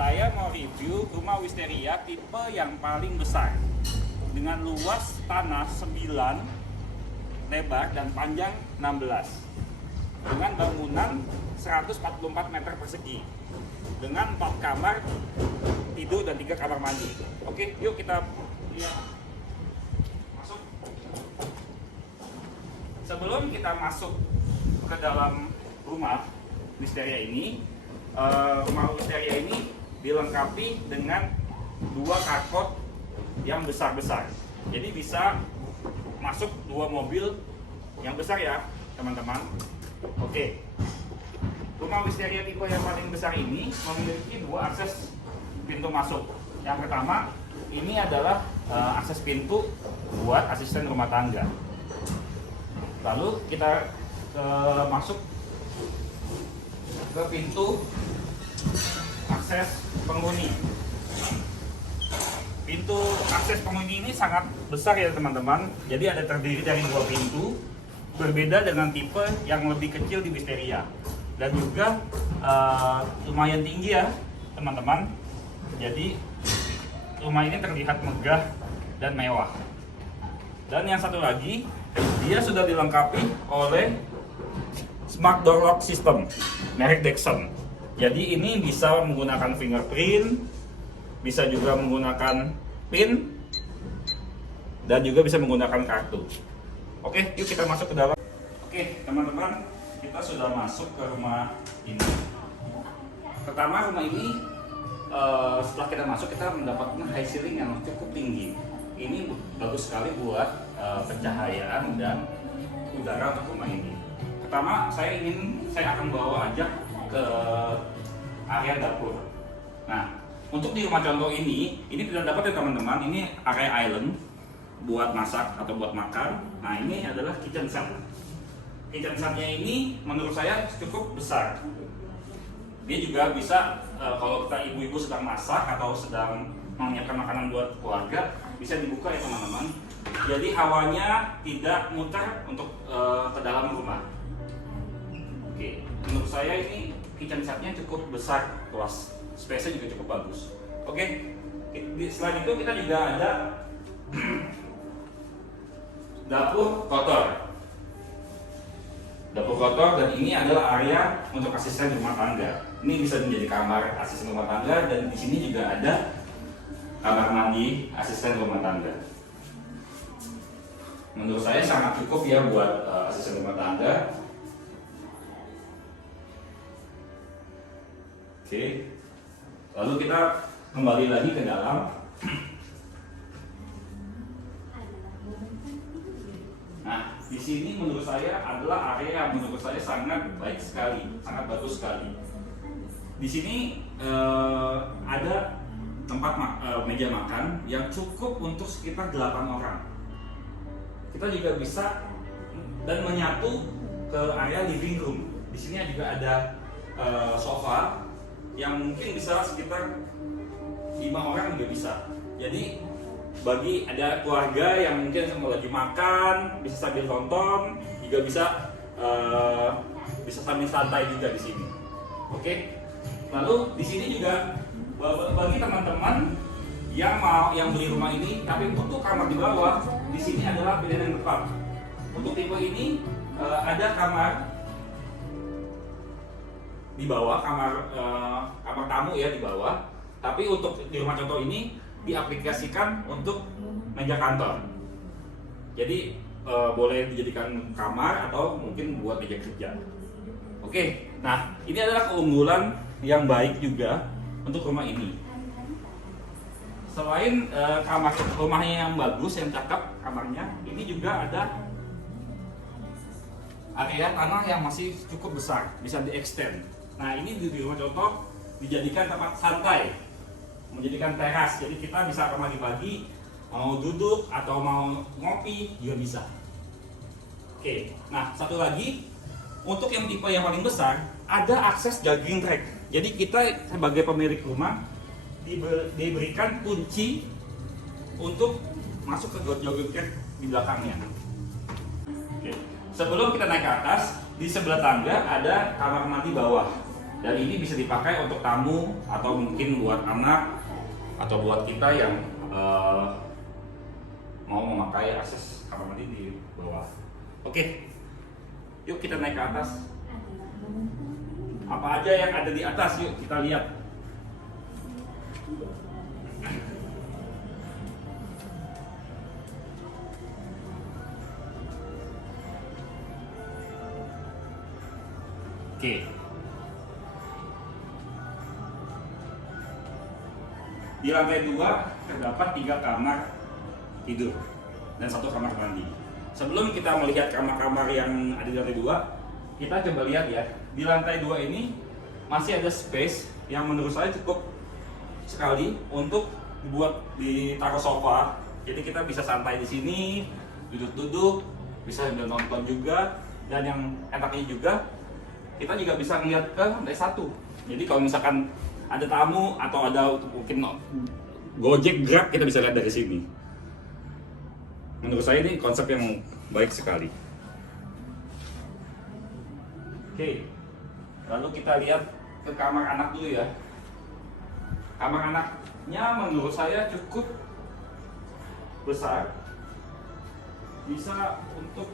Saya mau review rumah Wisteria tipe yang paling besar dengan luas tanah 9, lebar dan panjang 16, dengan bangunan 144 meter persegi, dengan 4 kamar tidur dan 3 kamar mandi. Oke, yuk kita lihat. Masuk. Sebelum kita masuk ke dalam rumah Wisteria ini, rumah Wisteria ini dilengkapi dengan 2 carport yang besar-besar. Jadi bisa masuk 2 mobil yang besar ya, teman-teman. Oke. Rumah Wisteria tipe yang paling besar ini memiliki 2 akses pintu masuk. Yang pertama, ini adalah akses pintu buat asisten rumah tangga. Lalu kita masuk ke pintu akses penghuni. Pintu akses penghuni ini sangat besar ya teman-teman. Jadi ada terdiri dari 2 pintu, berbeda dengan tipe yang lebih kecil di Wisteria. Dan juga lumayan tinggi ya teman-teman. Jadi rumah ini terlihat megah dan mewah. Dan yang satu lagi, dia sudah dilengkapi oleh Smart Door Lock System merek Dexon. Jadi ini bisa menggunakan fingerprint, bisa juga menggunakan PIN, dan juga bisa menggunakan kartu. Oke, yuk kita masuk ke dalam. Oke, teman-teman, kita sudah masuk ke rumah ini. Pertama, rumah ini setelah kita masuk, kita mendapatkan high ceiling yang cukup tinggi. Ini bagus sekali buat pencahayaan dan udara untuk rumah ini. Pertama, saya akan bawa aja ke area dapur. Nah, untuk di rumah contoh ini tidak dapat ya teman-teman. Ini area island buat masak atau buat makan. Nah, ini adalah kitchen set. Kitchen setnya ini menurut saya cukup besar. Dia juga bisa kalau kita ibu-ibu sedang masak atau sedang menyiapkan makanan buat keluarga, bisa dibuka ya teman-teman. Jadi hawanya tidak muter untuk ke dalam rumah. Oke, menurut saya ini kitchen setnya cukup besar, luas, space-nya juga cukup bagus. Oke, selain itu kita juga ada dapur kotor. Dapur kotor, dan ini adalah area untuk asisten rumah tangga. Ini bisa menjadi kamar asisten rumah tangga, dan di sini juga ada kamar mandi asisten rumah tangga. Menurut saya sangat cukup ya buat asisten rumah tangga. Oke, lalu kita kembali lagi ke dalam. Nah, di sini menurut saya adalah area yang menurut saya sangat baik sekali, sangat bagus sekali. Di sini ada tempat meja makan yang cukup untuk sekitar 8 orang. Kita juga bisa dan menyatu ke area living room. Di sini juga ada sofa yang mungkin bisa sekitar 5 orang juga bisa. Jadi bagi ada keluarga yang mungkin lagi makan, bisa sambil tonton, juga bisa sambil santai juga di sini. Oke. Lalu di sini juga bagi teman-teman yang beli rumah ini tapi butuh kamar di bawah, di sini adalah pilihan yang tepat. Untuk tipe ini ada kamar di bawah, kamar tamu ya di bawah. Tapi untuk di rumah contoh ini diaplikasikan untuk meja kantor. Jadi boleh dijadikan kamar atau mungkin buat meja kerja. Oke, nah ini adalah keunggulan yang baik juga untuk rumah ini. Selain kamar rumahnya yang bagus, yang cakep kamarnya, ini juga ada area tanah yang masih cukup besar, bisa di-extend. Nah, ini di rumah contoh dijadikan tempat santai, menjadikan teras. Jadi kita bisa pagi-pagi mau duduk atau mau ngopi juga bisa. Oke, nah satu lagi, untuk yang tipe yang paling besar ada akses jogging track. Jadi kita sebagai pemilik rumah diberikan kunci untuk masuk ke jogging track di belakangnya. Oke. Sebelum kita naik ke atas, di sebelah tangga ada kamar mandi bawah. Dan ini bisa dipakai untuk tamu atau mungkin buat anak atau buat kita yang mau memakai akses kamar mandi di bawah. Oke, yuk kita naik ke atas. Apa aja yang ada di atas, yuk kita lihat. Oke. Di lantai 2 terdapat 3 kamar tidur dan 1 kamar mandi. Sebelum kita melihat kamar-kamar yang ada di lantai 2, kita coba lihat ya. Di lantai 2 ini masih ada space yang menurut saya cukup sekali untuk dibuat ditaruh sofa. Jadi kita bisa santai di sini, duduk-duduk, bisa sambil nonton juga, dan yang enaknya juga kita juga bisa melihat ke lantai 1. Jadi kalau misalkan ada tamu atau ada mungkin Gojek, Grab, kita bisa lihat dari sini. Menurut saya ini konsep yang baik sekali. Oke, lalu kita lihat ke kamar anak dulu ya. Kamar anaknya menurut saya cukup besar, bisa untuk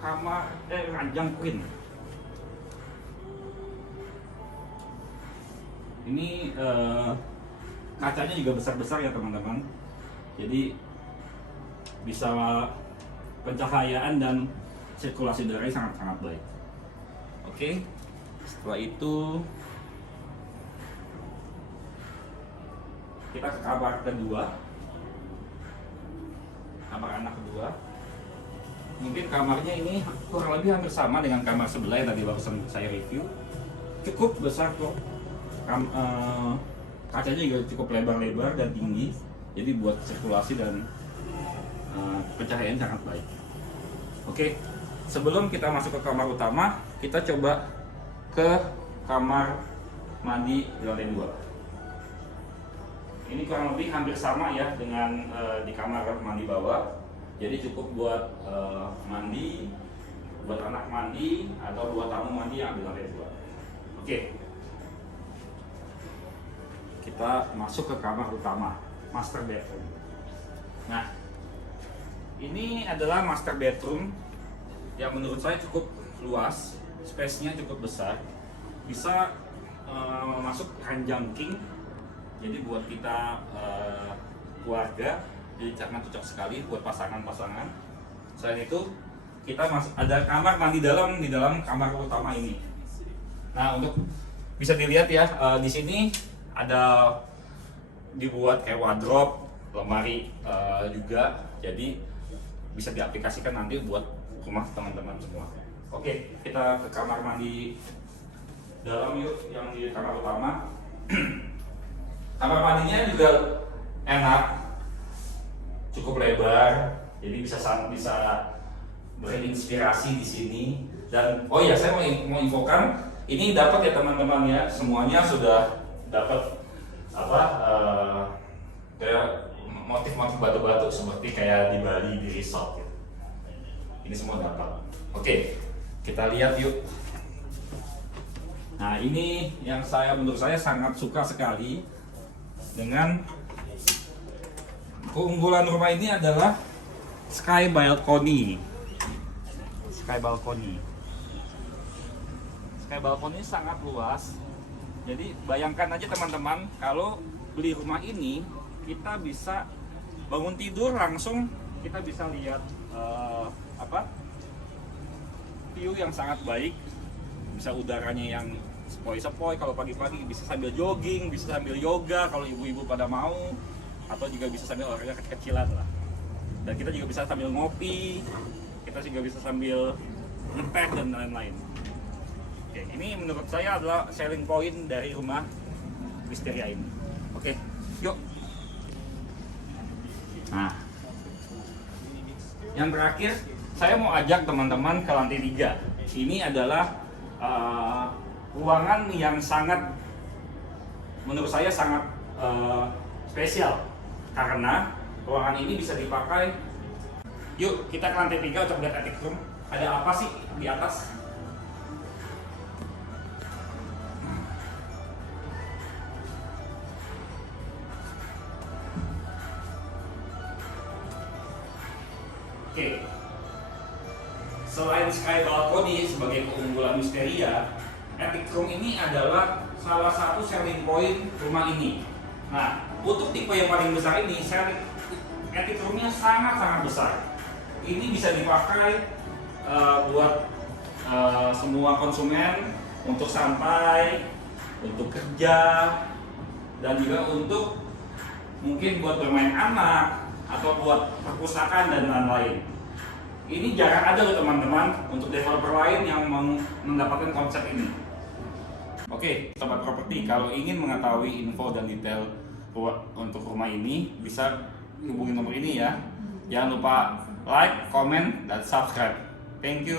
kamar ranjang queen. Ini kacanya juga besar-besar ya teman-teman, jadi bisa pencahayaan dan sirkulasi udara sangat-sangat baik. Oke, setelah itu kita ke kamar kedua, kamar anak kedua. Mungkin kamarnya ini kurang lebih hampir sama dengan kamar sebelah yang tadi barusan saya review. Cukup besar kok. Kacanya juga cukup lebar-lebar dan tinggi, jadi buat sirkulasi dan pencahayaan sangat baik. Oke, sebelum kita masuk ke kamar utama, kita coba ke kamar mandi di lantai 2. Ini kurang lebih hampir sama ya dengan di kamar mandi bawah, jadi cukup buat mandi, buat anak mandi atau buat tamu mandi yang di lantai 2. Oke, kita masuk ke kamar utama, master bedroom. Nah, ini adalah master bedroom yang menurut saya cukup luas, space-nya cukup besar, bisa masuk ranjang king. Jadi buat kita keluarga, jadi sangat cocok sekali buat pasangan-pasangan. Selain itu, kita ada kamar mandi dalam di dalam kamar utama ini. Nah, untuk bisa dilihat ya, di sini ada dibuat kayak wardrobe, lemari juga, jadi bisa diaplikasikan nanti buat rumah teman-teman semua. Oke, kita ke kamar mandi dalam yuk, yang di kamar utama. Kamar mandinya juga enak, cukup lebar, jadi bisa berinspirasi di sini. Dan oh ya, saya mau infokan, ini dapat ya teman-teman ya, semuanya sudah dapat kayak motif-motif batu-batu seperti kayak di Bali di resort gitu. Ini semua dapat. Oke, kita lihat yuk. Nah, ini yang menurut saya sangat suka sekali dengan keunggulan rumah ini adalah sky balcony. Sky balcony sangat luas. Jadi bayangkan aja teman-teman, kalau beli rumah ini, kita bisa bangun tidur langsung kita bisa lihat view yang sangat baik, bisa udaranya yang sepoi-sepoi. Kalau pagi-pagi bisa sambil jogging, bisa sambil yoga kalau ibu-ibu pada mau, atau juga bisa sambil olahraga kecil-kecilan lah. Dan kita juga bisa sambil ngopi, kita juga bisa sambil ngeteh dan lain-lain. Oke, ini menurut saya adalah selling point dari rumah Wisteria ini. Oke, yuk. Nah, yang terakhir saya mau ajak teman-teman ke lantai 3. Ini adalah ruangan yang sangat, menurut saya sangat spesial, karena ruangan ini bisa dipakai. Yuk kita ke lantai 3 untuk lihat attic room. Ada apa sih di atas? Oke. Selain Sky Balcony sebagai keunggulan Wisteria, Attic Room ini adalah salah satu selling point rumah ini. Nah, untuk tipe yang paling besar ini, Attic Room-nya sangat-sangat besar. Ini bisa dipakai buat semua konsumen, untuk santai, untuk kerja, dan juga untuk mungkin buat bermain anak atau buat perpustakaan dan lain-lain. Ini jarang ada loh teman-teman untuk developer lain yang mendapatkan konsep ini. Oke, sobat properti, kalau ingin mengetahui info dan detail untuk rumah ini, bisa hubungi nomor ini ya. Jangan lupa like, comment, dan subscribe. Thank you.